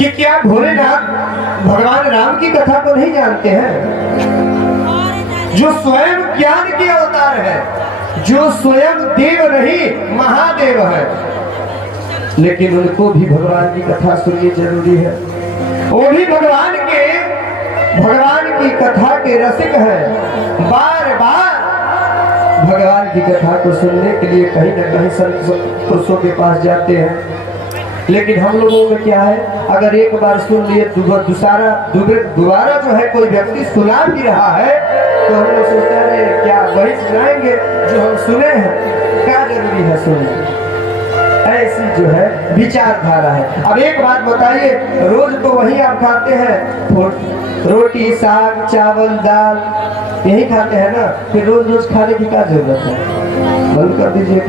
कि क्या भोलेनाथ भगवान राम की कथा को नहीं जानते हैं, जो स्वयं ज्ञान के अवतार है, जो स्वयं देव नहीं महादेव है, लेकिन उनको भी भगवान की कथा सुननी जरूरी है। वो भी भगवान की कथा के रसिक है, बार बार भगवान की कथा को सुनने के लिए कहीं न कहीं संत पुरुषों के पास जाते हैं। लेकिन हम लोगों में क्या है, अगर एक बार सुन लिए दोबारा जो है कोई व्यक्ति सुना भी रहा है तो हम लोग सोचते हैं क्या वही सुनाएंगे जो हम सुने हैं, क्या जरूरी है सुनना। ऐसी जो है विचारधारा है। अब एक बात बताइए, रोज तो वही आप खाते हैं, रोटी साग चावल दाल यही खाते हैं ना, फिर रोज रोज खाने की क्या जरूरत है। बंद कर दीजिए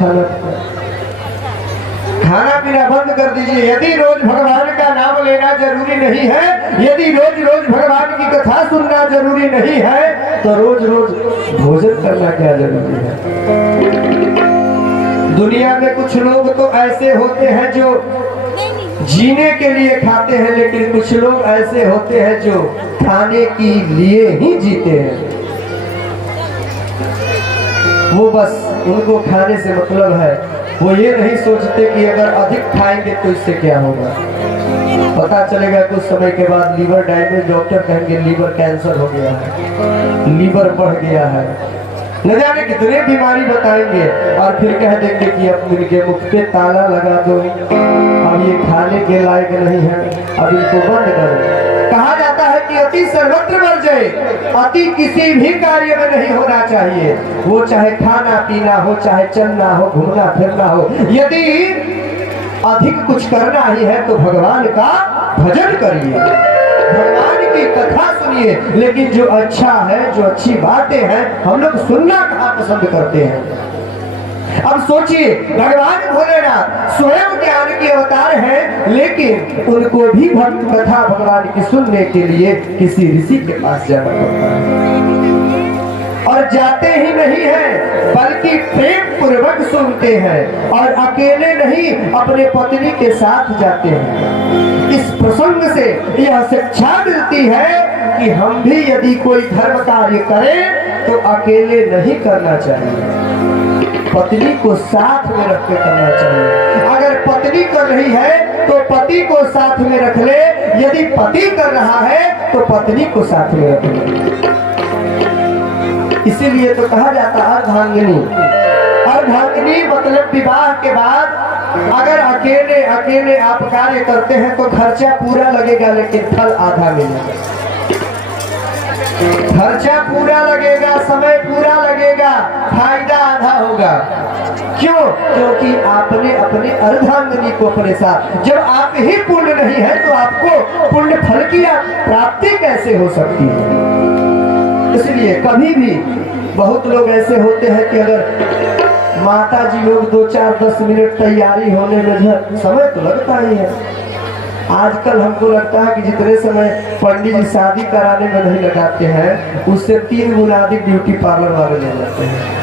खाना पीना बंद कर दीजिए। यदि रोज भगवान का नाम लेना जरूरी नहीं है, यदि रोज रोज भगवान की कथा सुनना जरूरी नहीं है, तो रोज रोज भोजन करना क्या जरूरी है। दुनिया में कुछ लोग तो ऐसे होते हैं जो जीने के लिए खाते हैं, लेकिन कुछ लोग ऐसे होते हैं जो खाने के लिए ही जीते हैं। वो बस उनको खाने से मतलब है, वो ये नहीं सोचते कि अगर अधिक खाएंगे तो इससे क्या होगा। पता चलेगा कुछ समय के बाद लीवर डैमेज, डॉक्टर कहेंगे लीवर कैंसर हो गया है, लीवर बढ़ गया है, न जाने कितने बीमारी बताएंगे, और फिर कह देंगे कि अब इनके मुख पे ताला लगा दो, अब ये खाने के लायक नहीं है, अब इनको बंद करो। कहा जाता है कि अति सर्वत्र वर्जय, अति किसी भी कार्य में नहीं होना चाहिए, वो चाहे खाना पीना हो, चाहे चलना हो, घूमना फिरना हो। यदि अधिक कुछ करना ही है तो भगवान का भजन करिए, भगवान की कथा सुनिए। लेकिन जो अच्छा है, जो अच्छी बातें हैं, हम लोग सुनना कहाँ पसंद करते हैं। अब सोचिए, भगवान भोलेनाथ स्वयं ज्ञान के अवतार हैं, लेकिन उनको भी भक्त कथा भगवान की सुनने के लिए किसी ऋषि के पास जाना पड़ता है, और जाते ही नहीं है बल्कि प्रेम पूर्वक सुनते हैं, और अकेले नहीं अपने पत्नी के साथ जाते हैं। इस प्रसंग से यह शिक्षा मिलती है कि हम भी यदि कोई धर्म कार्य करें तो अकेले नहीं करना चाहिए, पत्नी को साथ में रख के करना चाहिए। अगर पत्नी कर रही है तो पति को साथ में रख ले, यदि पति कर रहा है तो पत्नी को साथ में रख ले। इसीलिए तो कहा जाता है अर्धांगिनी। अर्धांगिनी मतलब विवाह के बाद अगर अकेले आप कार्य करते हैं तो खर्चा पूरा लगेगा, लेकिन फल आधा मिलेगा। खर्चा पूरा लगेगा, समय पूरा लगेगा, फायदा आधा होगा। क्यों? क्योंकि आपने अपने अर्धांगिनी को अपने साथ, जब आप ही पूर्ण नहीं है तो आपको पुण्य फल की प्राप्ति कैसे हो सकती है। इसलिए कभी भी बहुत लोग ऐसे होते हैं कि अगर माता जी लोग 2-4-10 मिनट तैयारी होने में समय तो लगता ही है। आजकल हमको लगता है कि जितने समय पंडित जी शादी कराने में नहीं लगाते हैं, उससे 3 गुना अधिक ब्यूटी पार्लर वाले ले जाते हैं।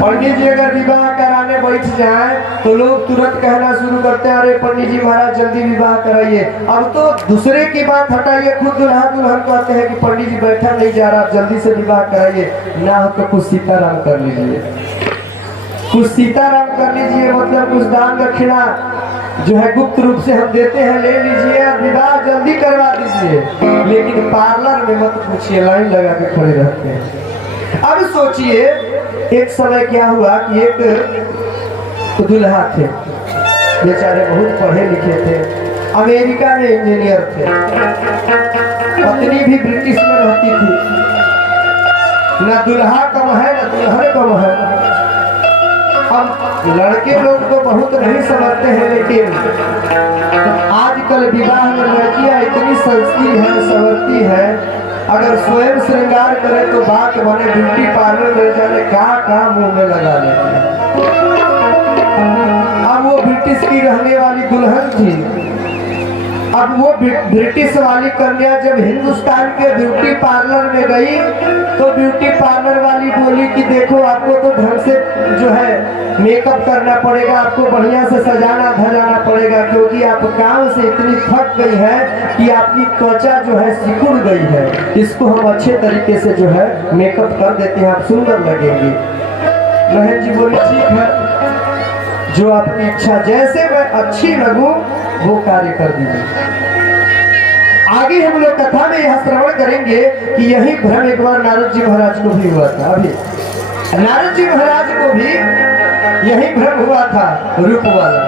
पंडित जी अगर विवाह कराने बैठ जाए तो लोग तुरंत कहना शुरू करते हैं, अरे पंडित जी महाराज जल्दी विवाह कराइए। अब तो दूसरे की बात हटाइए, खुद दुल्हा दुल्हन कहते हैं कि पंडित जी बैठा नहीं जा रहा, जल्दी से विवाह कराइए, ना हो तो कुछ सीताराम कर लीजिए, कुछ सीताराम कर लीजिए, मतलब कुछ दान दक्षिणा जो है गुप्त रूप से हम देते हैं ले लीजिए, विवाह जल्दी करवा दीजिए। लेकिन पार्लर में मत पूछिए, लाइन लगा के खड़े रहते हैं। अब सोचिए, एक समय क्या हुआ कि एक दुल्हा थे, बेचारे बहुत पढ़े लिखे थे, अमेरिका में इंजीनियर थे, पत्नी भी ब्रिटिश में रहती थी। ना दुल्हा कम है ना दुल्हन कम है। अब लड़के लोग तो बहुत नहीं समझते हैं, लेकिन आजकल विवाह में लड़कियां इतनी सजती हैं, संवरती हैं, अगर स्वयं श्रृंगार करे तो बात बने, ब्यूटी पार्लर में जाने क्या मुंह में लगा लेते हैं। अब वो ब्रिटिश की रहने वाली दुल्हन थी, अब वो ब्रिटिश वाली कन्या जब हिंदुस्तान के ब्यूटी पार्लर में गई तो ब्यूटी पार्लर वाली बोली कि देखो आपको तो ढंग से जो है मेकअप करना पड़ेगा, आपको बढ़िया से सजाना धजाना पड़ेगा, क्योंकि आप काम से इतनी थक गई है कि आपकी त्वचा जो है सिकुड़ गई है, इसको हम अच्छे तरीके से जो है मेकअप कर देते हैं, आप सुंदर लगेंगी। बहन जी बोली ठीक है, जो आपकी इच्छा, जैसे मैं अच्छी लगूं वो कार्य कर दीजिए। आगे हम लोग कथा में यह श्रवण करेंगे कि यही भ्रम एक बार नारद जी महाराज को भी हुआ था। अभी नारद जी महाराज को भी यही भ्रम हुआ था रूप वाला,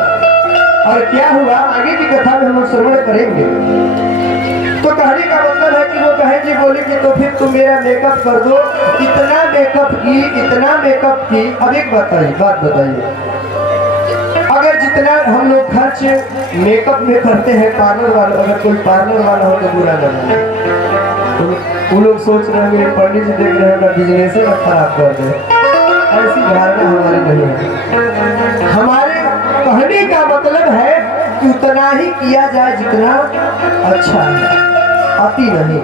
और क्या हुआ आगे की कथा में हम लोग श्रवण करेंगे। तो कहने का मतलब है कि वो बहन जी बोली कि तो फिर तुम मेरा मेकअप कर दो। इतना मेकअप की। अब एक बात बताइए, अगर जितना हम लोग खर्च मेकअप में करते हैं पार्लर वाला, अगर कोई पार्लर वाला हो तो बुरा ना लगे, तो वो लोग सोच रहे हैं पंडित जी देख रहे हैं अपना बिजनेस में खराब कर दे, ऐसी धारणा हमारी नहीं है। हमारे कहने का मतलब है कि उतना ही किया जाए जितना अच्छा है, अति नहीं,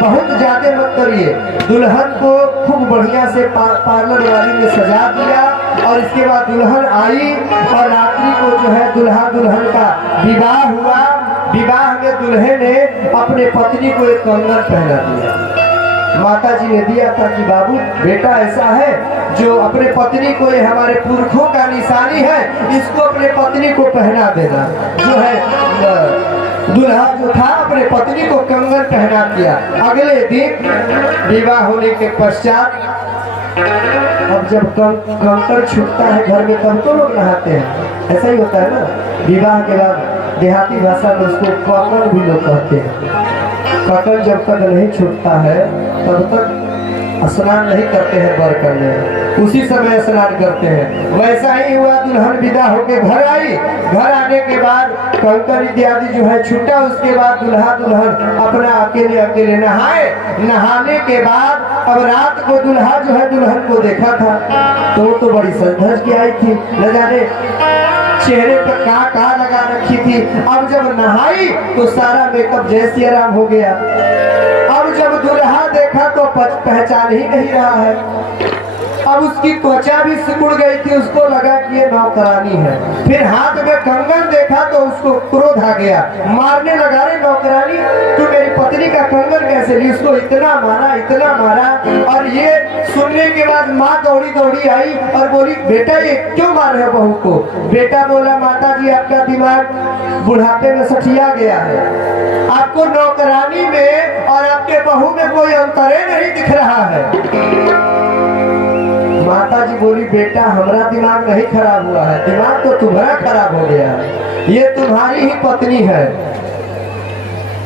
बहुत ज्यादा मत करिए। दुल्हन को खूब बढ़िया से पार्लर वाली ने सजा दिया और इसके बाद दुल्हन आई और रात्रि को जो है दुल्हा दुल्हन का विवाह हुआ। विवाह में दुल्हे ने अपने पत्नी को एक कंगन पहना दिया। माता जी ने दिया था कि बाबू बेटा ऐसा है जो अपने पत्नी को, ये हमारे पुरखों का निशानी है, इसको अपने पत्नी को पहना देना। जो है दुल्हा जो था अपने पत्नी को कंगन पहना दिया। अगले दिन विवाह होने के पश्चात अब जब कंकड़ छूटता है घर में तब तो लोग नहाते हैं, ऐसा ही होता है ना। विवाह के बाद देहाती भाषा में उसको ककन भी लोग कहते हैं। ककन जब तक नहीं छूटता है तब तक स्नान नहीं करते हैं वर करने, उसी समय स्नान करते हैं। वैसा ही हुआ, दुल्हन विदा होके घर आई। घर आने के बाद कंकड़ इत्यादि जो है छूटा, उसके बाद दुल्हा दुल्हन अपना अकेले नहाए। नहाने के बाद अब रात को दुल्हा जो है दुल्हन को देखा था तो वो तो बड़ी सज धज के आई थी, न जाने चेहरे पर कहाँ लगा रखी थी। अब जब नहाई तो सारा मेकअप जैसे आराम हो गया। अब जब दुल्हा देखा तो पहचान ही नहीं रहा है। अब उसकी त्वचा भी सिकुड़ गई थी, उसको लगा कि ये नौकरानी है। फिर हाथ में कंगन देखा तो उसको क्रोध आ गया, मारने लगा, रे नौकरानी तू मेरी पत्नी का कंगन कैसे ली। उसको इतना मारा। और ये सुनने के बाद माँ दौड़ी आई और बोली बेटा ये क्यों मार रहे हो बहू को। बेटा बोला माता जी आपका दिमाग बुढ़ापे में सठिया गया है, आपको नौकरानी में और आपके बहू में कोई अंतर नहीं दिख रहा है। माता जी बोली बेटा हमारा दिमाग नहीं खराब हुआ है, दिमाग तो तुम्हारा खराब हो गया है, ये तुम्हारी ही पत्नी है।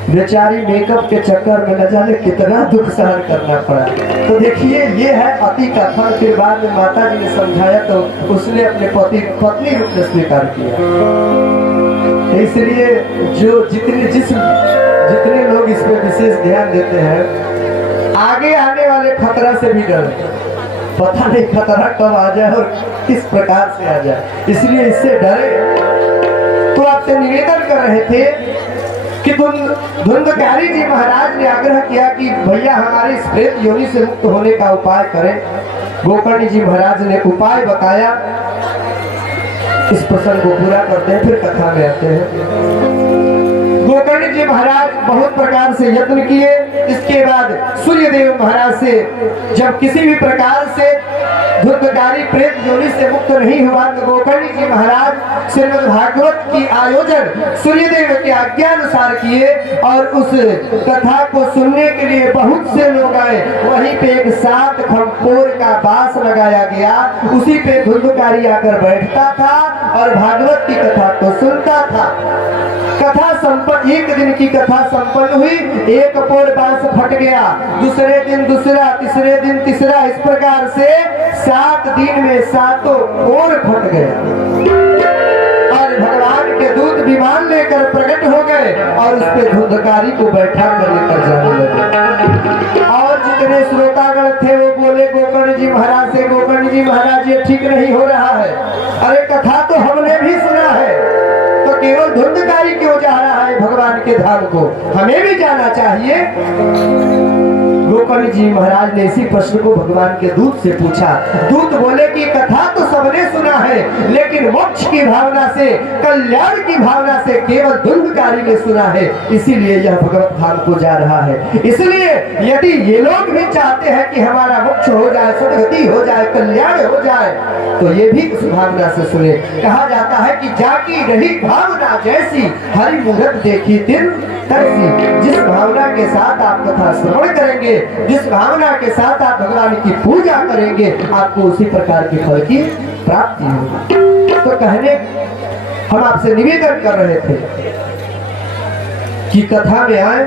बेचारी मेकअप के चक्कर में न जाने कितना दुख सहन करना पड़ा। तो देखिए ये है अति कथा। फिर बाद में माता जी ने समझाया तो उसने अपने पत्नी रूप में स्वीकार किया। इसलिए जितने लोग इस पे विशेष ध्यान देते हैं, आगे आने वाले खतरा से भी डरे। पता नहीं खतरा कब आ जाए और किस प्रकार से आ जाए, इसलिए इससे डरे। तो आपसे निवेदन कर रहे थे कि धुंधकारी जी महाराज ने आग्रह किया कि भैया हमारे इस प्रेत योनि से मुक्त होने का उपाय करें। गोकर्ण जी महाराज ने उपाय बताया। इस प्रसंग को पूरा करते हैं, फिर कथा में आते हैं। गोकर्ण जी महाराज बहुत प्रकार से यत्न किए। इसके बाद सूर्यदेव महाराज से जब किसी भी प्रकार से धुंधकारी प्रेत योनि से मुक्त नहीं हुआ तो गोकर्ण जी महाराज श्रीमद् भागवत की आयोजन सूर्यदेव के आज्ञानुसार किए और उस कथा को सुनने के लिए बहुत से लोग आए। वहीं पे एक 7 खम्पोर का बांस लगाया गया, उसी पे धुंधकारी आकर बैठता था और भागवत की कथा को सुनता था। कथा संपन्न, एक दिन की कथा संपन्न हुई। एक पोर बांस फट गया, दूसरे दिन दूसरा, तीसरे दिन तीसरा, इस प्रकार से 7 दिन में 7 पोर फट गया। और भगवान के दूत विमान लेकर प्रकट हो गए और उस पे धुंधकारी को बैठा कर लेकर जाने लगे। और जितने श्रोतागण थे वो बोले गोकर्ण जी महाराज से, गोकर्ण जी महाराज ये ठीक नहीं हो रहा है। अरे कथा तो हमने भी सुना है, तो केवल धुंधकारी क्यों जा है भगवान के धाम को, हमें भी जाना चाहिए। गोकर्ण जी महाराज ने इसी प्रश्न को भगवान के दूत से पूछा। दूत बोले कि कथा तो सबने सुना है, लेकिन मोक्ष की भावना से, कल्याण की भावना से केवल दुर्गकारी ने सुना है, इसीलिए यह भगवत धाम को जा रहा है। इसलिए यदि ये लोग भी चाहते हैं कि हमारा मोक्ष हो जाए, सदगति हो जाए, कल्याण हो जाए, तो ये भी उस भावना से सुने। कहा जाता है कि जाकी रही भावना जैसी, हरि मूरत देखी दिन तैसी। जिस भावना के साथ आप कथा श्रवण करेंगे, जिस भावना के साथ आप भगवान की पूजा करेंगे, आपको उसी प्रकार के फल की प्राप्ति होगी। तो कहने हम आपसे निवेदन कर रहे थे कि कथा में आए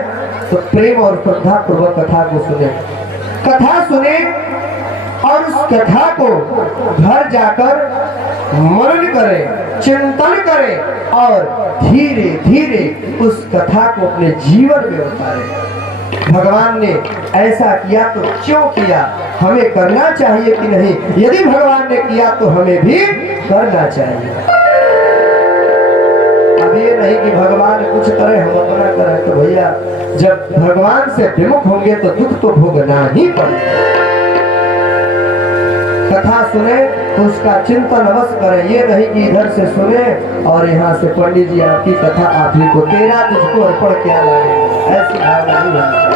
तो प्रेम और श्रद्धा पूर्वक कथा को सुने, कथा सुने और उस कथा को घर जाकर मनन करें, चिंतन करें और धीरे धीरे उस कथा को अपने जीवन में उतारें। भगवान ने ऐसा किया तो क्यों किया, हमें करना चाहिए कि नहीं? यदि भगवान ने किया तो हमें भी करना चाहिए। अब ये नहीं कि भगवान कुछ करे हम अपना करें, तो भैया जब भगवान से विमुख होंगे तो दुख तो भोगना ही पड़ेगा। कथा सुने तो उसका चिंतन अवश्य करें। ये नहीं कि इधर से सुने और यहाँ से पंडित जी आपकी कथा आप ही को, तेरा तुझको अर्पण किया जाए, ऐसी भावना नहीं होनी चाहिए।